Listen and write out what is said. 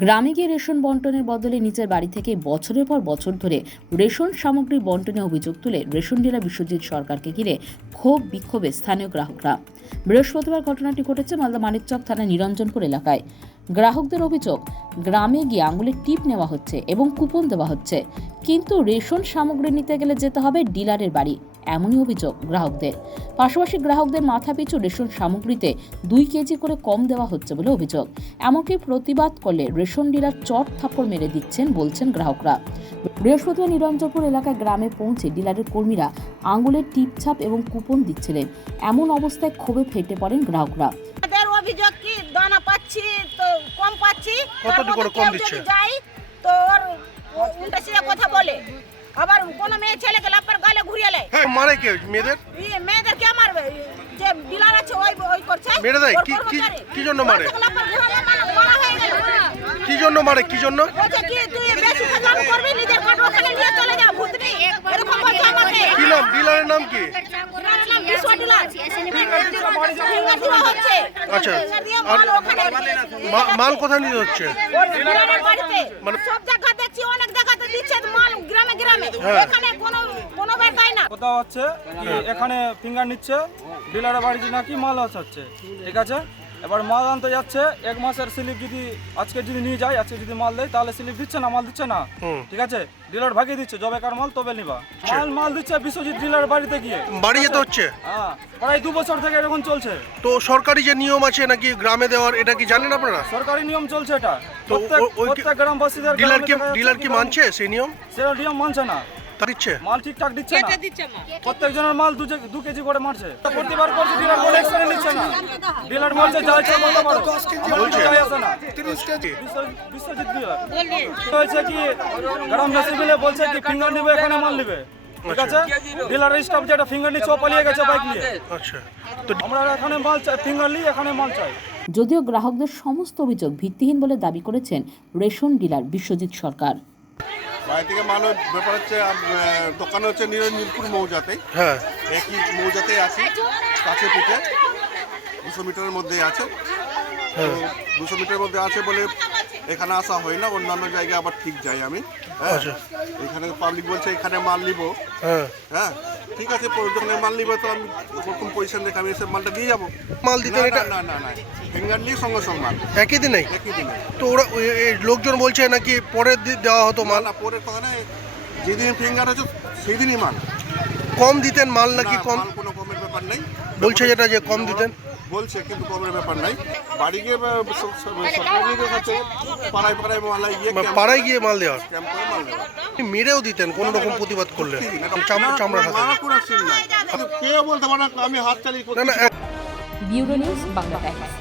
গ্রামে গিয়ে রেশন বন্টনের বদলে নিজের বাড়ি থেকে বছরের পর বছর ধরে রেশন সামগ্রী বন্টনে অভিযোগ তুলে রেশন ডিলার বিশ্বজিৎ সরকারকে ঘিরে ক্ষোভ বিক্ষোভে স্থানীয় গ্রাহকরা। বৃহস্পতিবার ঘটনাটি ঘটেছে মালদা মানিকচক থানা নিরঞ্জনপুর এলাকায়। গ্রাহকদের অভিযোগ, গ্রামে গিয়ে আঙুলের টিপ নেওয়া হচ্ছে এবং কুপন দেওয়া হচ্ছে, কিন্তু রেশন সামগ্রী নিতে গেলে যেতে হবে ডিলারের বাড়ি, এমনই অভিযোগ গ্রাহকদের। পাশাপাশি গ্রাহকদের মাথাপিছু রেশন সামগ্রীতে 2 কেজি করে কম দেওয়া হচ্ছে বলে অভিযোগ। এমনকি প্রতিবাদ করলে রেশন ডিলার চট থাপ্পড় মেরে দিচ্ছেন বলছেন গ্রাহকরা। বৃহস্পতিবার নিরঞ্জনপুর এলাকায় গ্রামে পৌঁছে ডিলারের কর্মীরা আঙুলের টিপছাপ এবং কুপন দিচ্ছিলেন। এমন অবস্থায় ক্ষোভে ফেটে পড়েন গ্রাহকরা। অভিযোগ কি দানা পাচ্ছি তো কম পাচ্ছি, কতটুকু করে কম দিচ্ছে? যাই তো ওর উল্টা সিধা কথা বলে, আবার কোন মেয়ে ছেলেকে লাপার গালে ঘুরিয়ে লে। হ্যাঁ, মারে কে মেয়েদের? মেয়েদের কে মারবে? যে ডিলার আছে ওই করছে। মেরে দেয় কি জন্য মারে? কি জন্য মারে? কি জন্য? বলছে কি তুই বেশি কাজ করবি, নিজের কাট ওখানে নিয়ে চলে যা, ভূতনি এরকম বলছে আমাকে। কি নাম ডিলারের নাম কি? ডিলারের নাম বিশ্ব ডিলার। হচ্ছে আচ্ছা, মাল কোথায় নিয়ে হচ্ছে? ডিলারের বাড়িতে। মানে সব জায়গা দেখছি, অনেক জায়গাতে দিচ্ছে মাল, গ্রামে গ্রামে। এখানে কোনো বের পায় না। কোথাও হচ্ছে কি এখানে ফিঙ্গার নিচ্ছে, ডিলারের বাড়িতে নাকি মাল হচ্ছে, ঠিক আছে। এবার মাল আনতে যাচ্ছে, 1 মাসের স্লিপ যদি আজকে যদি নিয়ে যায়, আজকে যদি মাল দেয় তাহলে স্লিপ দিচ্ছে না, মাল দিচ্ছে না, ঠিক আছে। ডিলার ভাগিয়ে দিচ্ছে, যবে কার মাল তবে নিবা। মাল দিচ্ছে বিশ্বজিৎ ডিলার বাড়িতে গিয়ে। বাড়ি যেতে হচ্ছে? হ্যাঁ, প্রায় 2 বছর থেকে এরকম চলছে। তো সরকারি যে নিয়ম আছে নাকি গ্রামে দেওয়ার, এটা কি জানেন আপনারা? সরকারি নিয়ম চলছে এটা। তো প্রত্যেক গ্রামবাসীদের ডিলার কি মানছে সেই নিয়ম? সেটা নিয়ম মানছে না, দিচ্ছে মাল ঠিকঠাক দিচ্ছে না। প্রত্যেকজনের মাল 2 কেজি করে মারছে। প্রতিবার করছে, ডিলার বলে এক্সট্রা নিচ্ছে না। ডিলার বলছে যা ইচ্ছা করতে পারো, বলছে যাই আসে না। বিশ্বজিৎ ডিলার বলছে কি গ্রামবাসী মিলে বলছে কি ফিঙ্গার নিবে, এখানে মাল নিবে, ঠিক আছে। ডিলারের স্টাফ যেটা ফিঙ্গার নিচ্ছে ও পালিয়ে গেছে বাইক নিয়ে। আচ্ছা, তো আমরা এখানে মাল চাই, ফিঙ্গার নিয়ে এখানে মাল চাই। যদিও গ্রাহকদের সমস্ত অভিযোগ ভিত্তিহীন বলে দাবি করেছেন রেশন ডিলার বিশ্বজিৎ সরকার। বাড়ি থেকে মাল ব্যাপার হচ্ছে, দোকান হচ্ছে নিরঞ্জনপুর মৌজাতে। হ্যাঁ, একই মৌজাতে আছে, কাছে পিঠে 200 মিটারের মধ্যে আছে। 200 মিটারের মধ্যে আছে বলে এখানে আসা হয় না, অন্যান্য জায়গায় আবার ঠিক যাই আমি। হ্যাঁ, এখানে পাবলিক বলছে এখানে মাল নিবো। হ্যাঁ, ঠিক আছে, যখন মাল নিবো তো আমি ওরকম পজিশন দেখে আমি এসে মালটা দিয়ে যাবো। মাল দিতে না না না, ফিঙ্গার নিয়ে সঙ্গে সঙ্গে মাল একই দিনে। একই দিনে। তো ওরা লোকজন বলছে নাকি পরের দিন দেওয়া হতো মাল? না, পরের কথা না, যেদিন ফিঙ্গার হচ্ছে সেই দিনই মাল। কম দিতেন মাল নাকি? কম কোনো কমের ব্যাপার নেই বলছে, যেটা যে কম দিতেন বলছে, কিন্তু কমের ব্যাপার নাই। বাড়ি গিয়ে সরকারের কাছে পাড়ায় পাড়ায় মহলায় গিয়ে পাড়ায় গিয়ে মাল দেওয়ার, ক্যাম্প করে মাল দেওয়া। মেরেও দিতেন কোনো রকম প্রতিবাদ করলে? চামড়া খাতেন? কোনো সিন নাই, কেউ বলতে পারে না আমি হাত চালিয়ে। Bureau news Bangla Times.